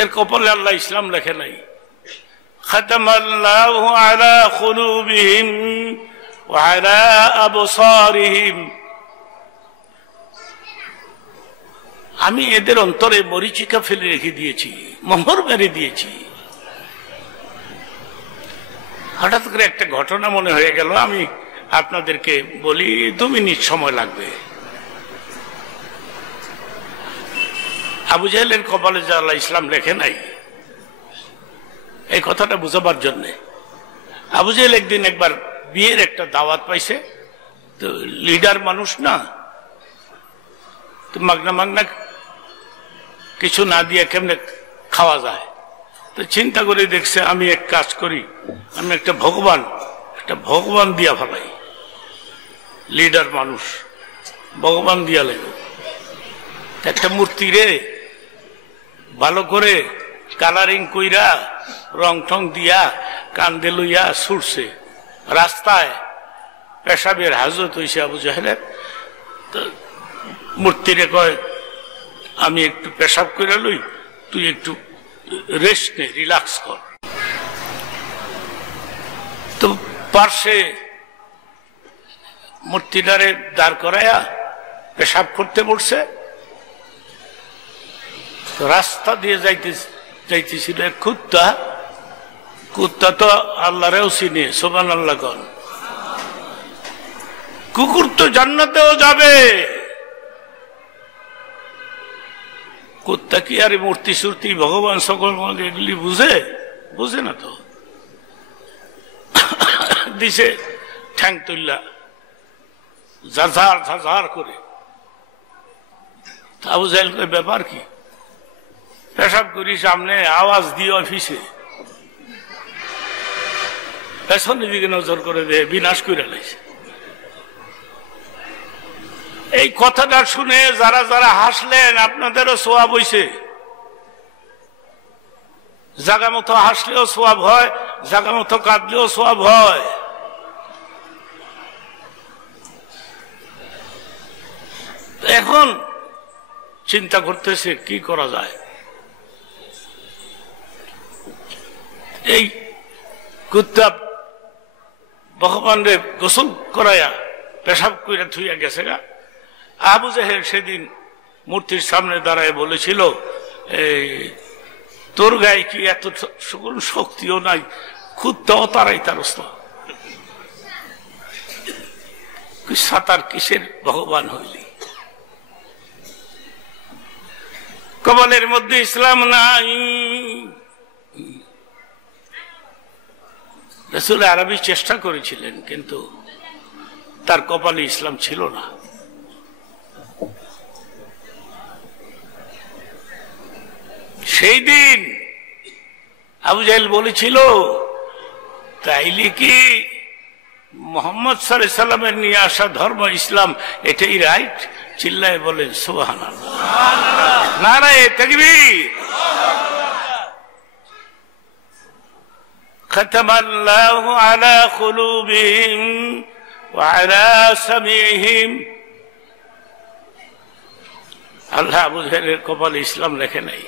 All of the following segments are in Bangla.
এর কপালে আল্লাহ ইসলাম লেখে নাই। খাতামাল্লাহু আলা কুলুবিহিম ওয়া আলা আবসারিহিম, আমি এদের অন্তরে মরিচিকা ফেলে রেখে দিয়েছি, মোহর মেরে দিয়েছি। হঠাৎ করে একটা ঘটনা মনে হয়ে গেল, আমি আপনাদেরকে বলি, 2 মিনিট সময় লাগবে। আবু জাহেলের কপালে যে আল্লাহ ইসলাম লেখে নাই, এই কথাটা বুঝাবার জন্যে আবু জাহেল একদিন একবার বিয়ের একটা দাওয়াত পাইছে, তো লিডার মানুষ না, তো মাগনা মাগনা কিছু না দিয়ে কেমনে খাওয়া যায়, তো চিন্তা করে দেখছে আমি এক কাজ করি, আমি একটা ভগবান দিয়া ফেলাই, লিডার মানুষ ভগবান দিয়া লাগে, একটা মূর্তি রে ভালো করে কালারিং কইরা রং টং দিয়া কান্দে লইয়া ছুটছে, রাস্তায় পেশাবের হাজত হয়েছে আবু জাহেলের। তো মূর্তিরে কয়, আমি একটু পেশাব করে লই, তুই একটু রেস্ট নে, রিল্যাক্স কর। তো পার্শ্বে মূর্তিটারে দাঁড় করায়া পেশাব করতে বলছে। রাস্তা দিয়ে যাইতেছিল কুত্তা তো আল্লাহরেও চিনে, সুবহানাল্লাহ কন। কুকুর তো জান্নাতেও যাবে, কুত্তা কি আর মূর্তি সুর্তি ভগবান সকল এগুলি বুঝে না তো। দিছে ঠ্যাং তুল্লা ঝাঝার করে। আবু জাহেল কয়, ব্যাপার কি? পেশাব করি সামনে, আওয়াজ দিয়ে অফিসে, পেছনের দিকে নজর করে দে, বিনাশ করে লাইছে। এই কথাটা শুনে যারা যারা হাসলেন, আপনাদেরও সোয়াব হইছে। জাগা মতো হাসলেও সোয়াব হয়, জাগা মতো কাঁদলেও সোয়াব হয়। এখন চিন্তা করতেছে কি করা যায়। এই কুত্তা ভগবানরে গোসল করাইয়া পেশাব করে থুইয়া গেছে গা। আবু জাহেল সেদিন মূর্তির সামনে দাঁড়ায় বলেছিল, তোর গায়ে কি এত সকল শক্তিও নাই, কুত্তাও তারাই তারস্ত, সাঁতার কিসের ভগবান হইলি? কপালের মধ্যে ইসলাম নাই। রাসূল আরবি চেষ্টা করেছিলেন, কিন্তু তার কপালে ইসলাম ছিল না। সেই দিন আবু জাহেল বলেছিল, তাইলে কি মুহাম্মদ সাল্লাল্লাহু আলাইহি সাল্লামের নিয়ে আসা ধর্ম ইসলাম এটাই রাইট? চিল্লায় বলেন সুবহানাল্লাহ, নারায়ে তাকবীর। খাতামাল্লাহু আলা কুলুবিহিম ওয়া আলা সামিইহিম। আল্লাহ আবু জাহেলের কপালে ইসলাম লেখে নাই।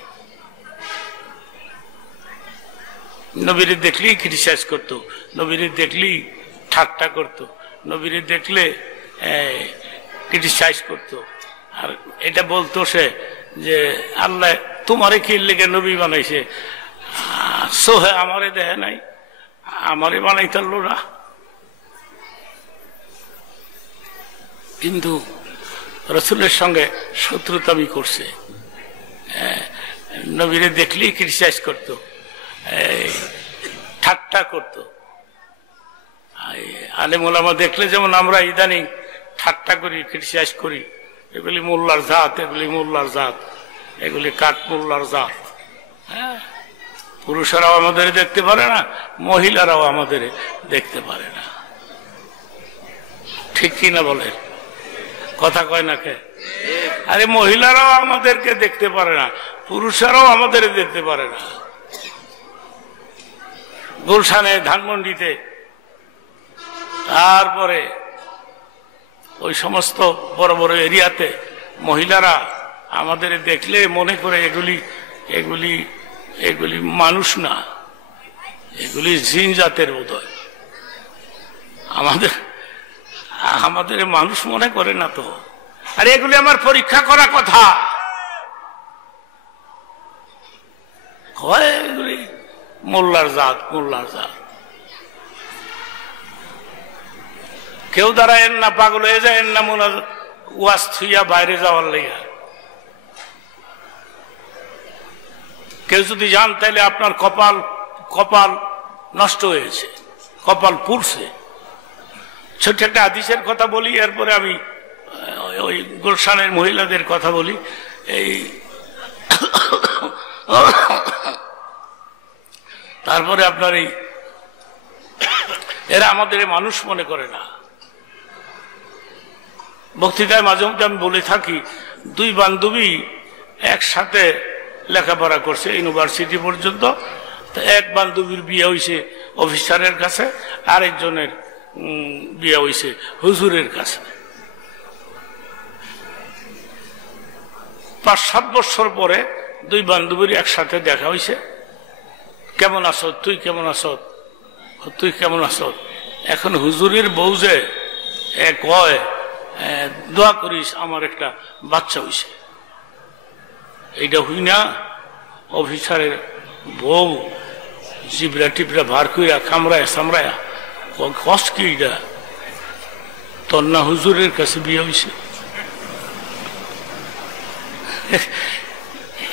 নবীরে দেখলেই ক্রিটিসাইজ করতো, নবীরে দেখলেই ঠাট্টা করতো, নবীরে দেখলে ক্রিটিসাইজ করতো। আর এটা বলতো সে যে আল্লাহ তোমারে কি লেগে নবী বানাইছে, সোহে আমারে দেহে নাই, আমারে বানাইতারলো না। কিন্তু রসুলের সঙ্গে শত্রুতামি করছে, নবীরে দেখলেই ক্রিটিসাইজ করতো, ঠাট্টা করতো। আলেম ওলামা দেখলে যেমন আমরা ইদানিং ঠাট্টা করি, ক্রিটিসাইজ করি, এগুলি মোল্লার জাত, এগুলি মোল্লার জাত, এগুলি কাঠ মোল্লার জাত। হ্যাঁ, পুরুষেরাও আমাদের দেখতে পারে না, মহিলারাও আমাদের দেখতে পারে না। ঠিক কিনা বলেন? কথা কয় না কে? আরে মহিলারাও আমাদেরকে দেখতে পারে না, পুরুষেরাও আমাদের দেখতে পারে না। গুলশানে, ধানমন্ডিতে, তারপরে ওই সমস্ত বড় বড় এরিয়াতে মহিলারা আমাদের দেখলে মনে করে এগুলি এগুলি মানুষ না, এগুলি জিন জাতের বোধহয়। আমাদের মানুষ মনে করে না তো। আর এগুলি আমার পরীক্ষা করা কথা, এগুলি মোল্লার জাত, মোল্লার জাত। কেউ দাঁড়ায়েন না, পাগল হয়ে যায় না মনে ওয়াজ থুইয়া বাইরে যাওয়ার লেগা। কেউ যদি যান তাহলে আপনার কপাল নষ্ট হয়েছে, কপাল পুড়ছে। ছোট্ট একটা হাদিসের কথা বলি, এরপরে আমি ওই গুলশানের মহিলাদের কথা বলি। এই তারপরে আপনার এই এরা আমাদের মানুষ মনে করে না। বক্তৃতায় মাঝে মধ্যে আমি বলে থাকি, দুই বান্ধবী একসাথে লেখাপড়া করছে ইউনিভার্সিটি পর্যন্ত। এক বান্ধবীর বিয়ে হয়েছে অফিসারের কাছে, আরেকজনের বিয়ে হয়েছে হুজুরের কাছে। 5-7 বছর পরে দুই বান্ধবীর একসাথে দেখা হয়েছে। কেমন আছো? তুই কেমন আছো? তুই কেমন আছো? এখন হুজুরের বউ যে কয়, দোয়া করিস আমার একটা বাচ্চা হয়েছে। এইটা হই না, অফিসারের বউ জিবরা টিপরা ভার কইরা কামড়ায় সামড়ায়া কষ্ট কি এটা তোর না হুজুরের কাছে বিয়ে হয়েছে।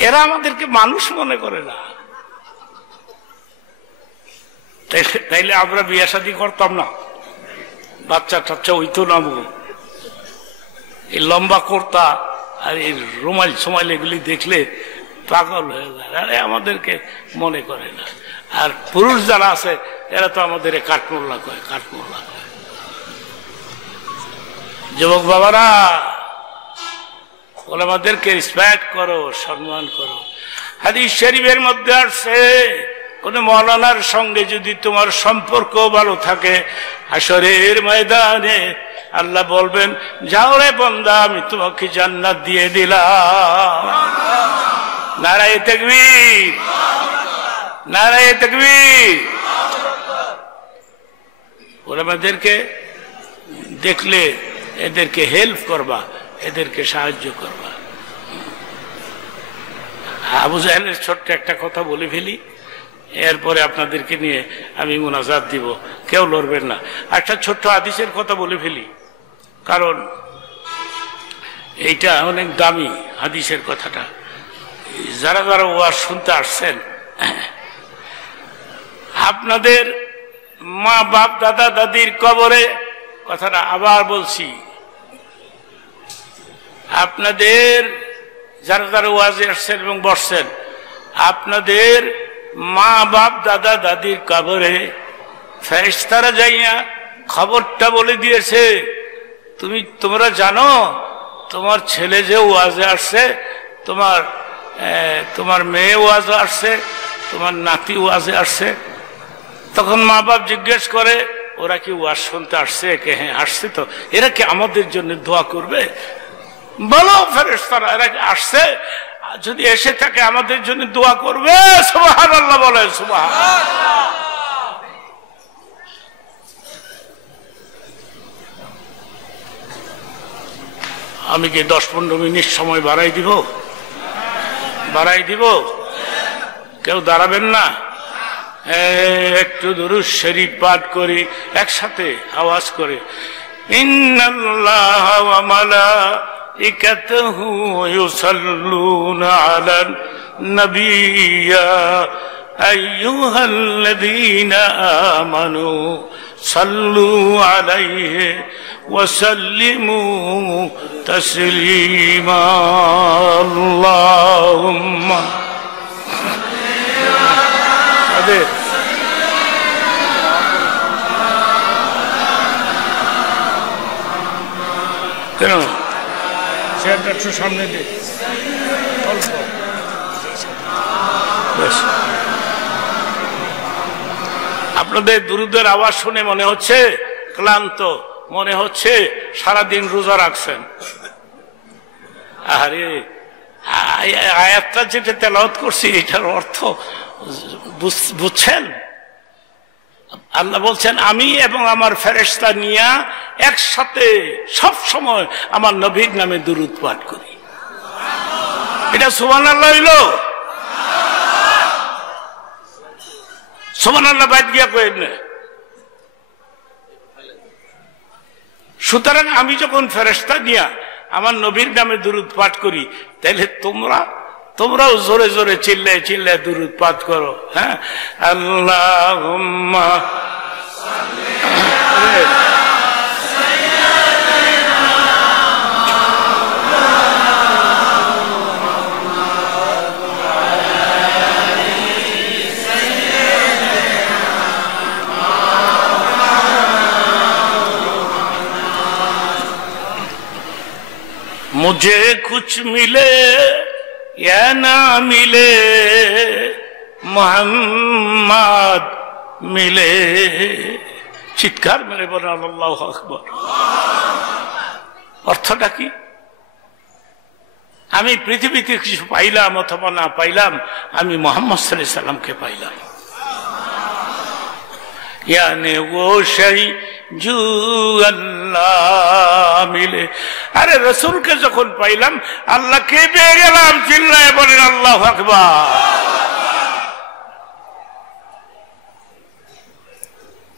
এরা আমাদেরকে মানুষ মনে করে না। তাইলে আমরা বিয়ে শাদী করতাম না, বাচ্চা টাচ্চা হইতো না। এই লম্বা কর্তা আর এই রুমাল সোমাইল এগুলি দেখলে পাগল হয়ে যায়। আরে আমাদেরকে মনে করে না। আর পুরুষ যারা আছে এরা তো আমাদের কাঠমোল্লা কয়, কাঠমোল্লা কয়। যুবক বাবারা, ওলামাদেরকে রেসপেক্ট করো, সম্মান করো। হাদিস শরীফের মধ্যে আসছে, কোন মওলানার সঙ্গে যদি তোমার সম্পর্ক ভালো থাকে, হাশরের ময়দানে আল্লাহ বলবেন, যাও রে বান্দা, আমি তোমাকে জান্নাত দিয়ে দিলাম। নারায়ে তাকবীর, নারায়ে তাকবীর। ওলামাদেরকে দেখলে এদেরকে হেল্প করবা, এদেরকে সাহায্য করবা। আবু জাহেলের ছোট্ট একটা কথা বলে ফেলি, এরপরে আপনাদেরকে নিয়ে আমি মুনাজাত দিব, কেউ লড়বেন না। একটা ছোট্ট হাদিসের কথা বলে ফেলি, কারণ এইটা অনেক দামি হাদিসের কথাটা। যারা যারা ওয়াজ শুনতে আসছেন, আপনাদের মা বাপ দাদা দাদির কবরে, কথাটা আবার বলছি, আপনাদের যারা যারা ওয়াজে আসছেন এবং বসছেন, আপনাদের মা বাপ দাদা দাদির কবরে ফেরেশতারা যাইয়া খবরটা বলে দিয়েছে, তোমরা জানো তোমার ছেলে যে ওয়াজে আসছে, তোমার মেয়ে ওয়াজে আসছে, তোমার নাতি ওয়াজে আসছে। তখন মা বাপ জিজ্ঞেস করে, ওরা কি ওয়াজ শুনতে আসছে? কে হ্যাঁ আসছে। তো এরা কি আমাদের জন্য দোয়া করবে? বলো ফেরেশতারা, এরা কি আসছে? যদি এসে থাকে আমাদের জন্য দোয়া করবে। সুবহানাল্লাহ বলে, সুবহানাল্লাহ। আমি কি 10-15 মিনিট সময় বাড়াই দিব? বাড়াই দিব? কেউ দাঁড়াবেন না? একটু দুরূদ শরীফ পাঠ করি একসাথে আওয়াজ করে। ইন্নাল্লাহা ওয়া মালাইকাতাহু ইউসাল্লুনা আলান নাবিয়্যা আইয়ুহাল্লাযীনা আমানু সাল্লু আলাইহি ওয়া সাল্লিমু তাসলিমা। আল্লাহুম্মা কেন চেয়ারটা একটু সামনে দিয়ে অল্প বেশ। আপনাদের দুরূদের আওয়াজ শুনে মনে হচ্ছে ক্লান্ত, মনে হচ্ছে সারাদিন রোজা রাখছেন। আরে আয়াতটা যেটা তেলাওয়াত করছি এটার অর্থ বুঝছেন? আল্লাহ বলছেন আমি এবং আমার ফেরেশতা নিয়া একসাথে সব সময় আমার নবীর নামে দুরূদ পাঠ করি। এটা সুবহানাল্লাহ হইল? সুবহানাল্লাহ বাইত গিয়া কইেন না। সুতরাং আমি যখন ফেরেশতা নিয়া আমার নবীর নামে দুরূদ পাঠ করি, তাহলে তোমরাও জোরে জোরে চিল্লায় চিল্লায় দুরূদ পাঠ করো। হ্যাঁ, আল্লাহুম্মা मुझे कुछ मिले या ना मिले मोहम्मद मिले। চিৎকার মেরে বলেন আল্লাহু আকবার। অর্থটা কি? আমি পৃথিবীতে কিছু পাইলাম অথবা না পাইলাম, আমি মুহাম্মদ সাল্লাল্লাহু আলাইহি সাল্লামকে পাইলাম। यानी वो शई जो अल्लाह मिले। अरे रसूल के যখন পাইলাম আল্লাহকে পেয়ে গেলাম। চিল্লায়ে বলেন আল্লাহু আকবার।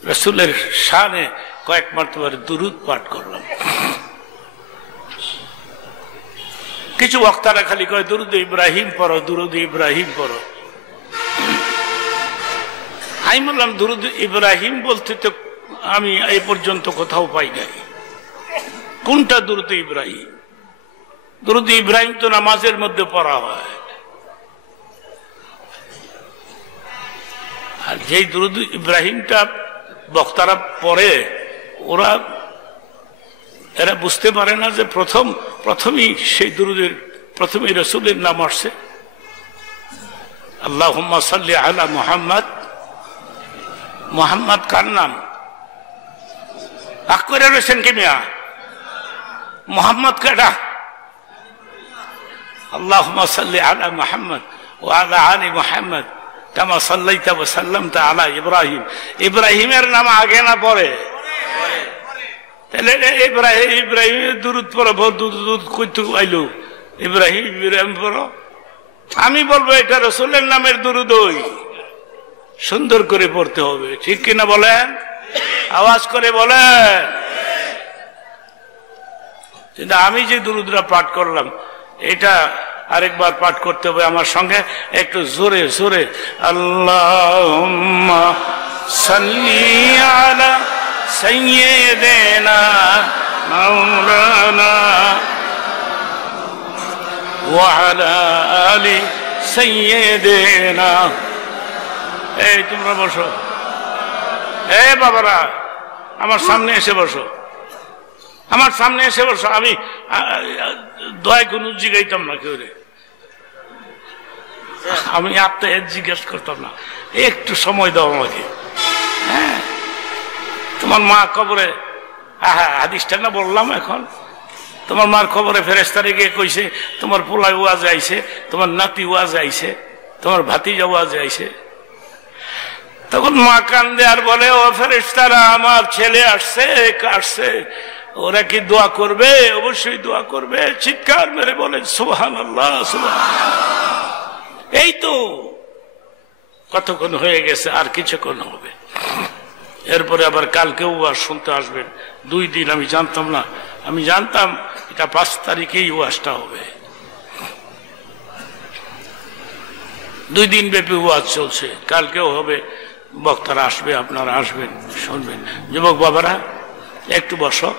রসুলের শানে কয়েক মর্তবার দুরূদ পাঠ করলাম। কিছু বক্তারা খালি কয় দুরূদ ইব্রাহিম পড়ো, দুরূদ ইব্রাহিম পড়ো। আমি বললাম দুরূদ ইব্রাহিম বলতে তো আমি এই পর্যন্ত কোথাও পাই নাই। কোনটা দুরূদ ইব্রাহিম? দুরূদ ইব্রাহিম তো নামাজের মধ্যে পড়া হয়। আর যেই দুরূদ ইব্রাহিমটা বক্তারা পড়ে, এরা বুঝতে পারে না যে প্রথমেই সেই দুরূদের প্রথমেই রাসূলের নাম আসছে। আল্লাহুম্মা সাল্লি আলা মুহাম্মদ। মুহাম্মদ কার নাম? আক করে রয়েছেন কি মিয়া? মুহাম্মদ কেডা? আল্লাহুম্মা সাল্লি আলা মুহাম্মদ ওয়া আলা আলি মুহাম্মদ কামা সাল্লাইতা ওয়া সাল্লামতা আলা ইব্রাহিম। ইব্রাহিমের নাম আগে না পরে? তাহলে ইব্রাহিমের দুরূদ পড়ো। দুরূদ কইতে আইলো ইব্রাহিম পড়ো। আমি বলবো এটা রাসূলের নামের দুরূদ। সুন্দর করে পড়তে হবে, ঠিক কিনা বলেন? আওয়াজ করে বলেন। কিন্তু আমি যে দুরূদটা পাঠ করলাম এটা আরেকবার পাঠ করতে হবে আমার সঙ্গে, একটু জোরে জোরে। আল্লাহুম্মা সাল্লি আলা সাইয়্যিদিনা মাওলানা ওয়া আলা আলি সাইয়্যিদিনা। এই তোমরা বসো, এই বাবারা আমার সামনে এসে বসো, আমার সামনে এসে বসো। আমি দয়া কোনো জিজ্ঞাইতাম না কেউ রে, আমি আপনার জিজ্ঞেস করতাম না। একটু সময় দাও আমাকে। হ্যাঁ, তোমার মা কবরে, হাদিসটা না বললাম এখন, তোমার মার খবরে ফেরেশতারে গিয়ে কইছে তোমার পোলা ওয়াজে আইছে, তোমার নাতি ওয়াজে আইছে, তোমার ভাতিজা ওয়াজে আইছে। তখন মা কান্দে আর বলে, ও ফেরেশতারা আমার ছেলে আসছে, ওরা কি দোয়া করবে? অবশ্যই দোয়া করবে। চিৎকার মেরে বলে সুবহানাল্লাহ সুবহানাল্লাহ। এই তো কতক্ষণ হয়ে গেছে, আর কিছুক্ষণ হবে। এরপরে আবার কালকেও ওয়াজ শুনতে আসবেন। 2 দিন আমি জানতাম না, আমি জানতাম এটা 5 তারিখেই ওয়াজটা হবে। 2 দিন ব্যাপী ওয়াজ চলছে, কালকেও হবে। বক্তারা আসবে, আপনারা আসবেন, শুনবেন। যুবক বাবারা একটু বসো।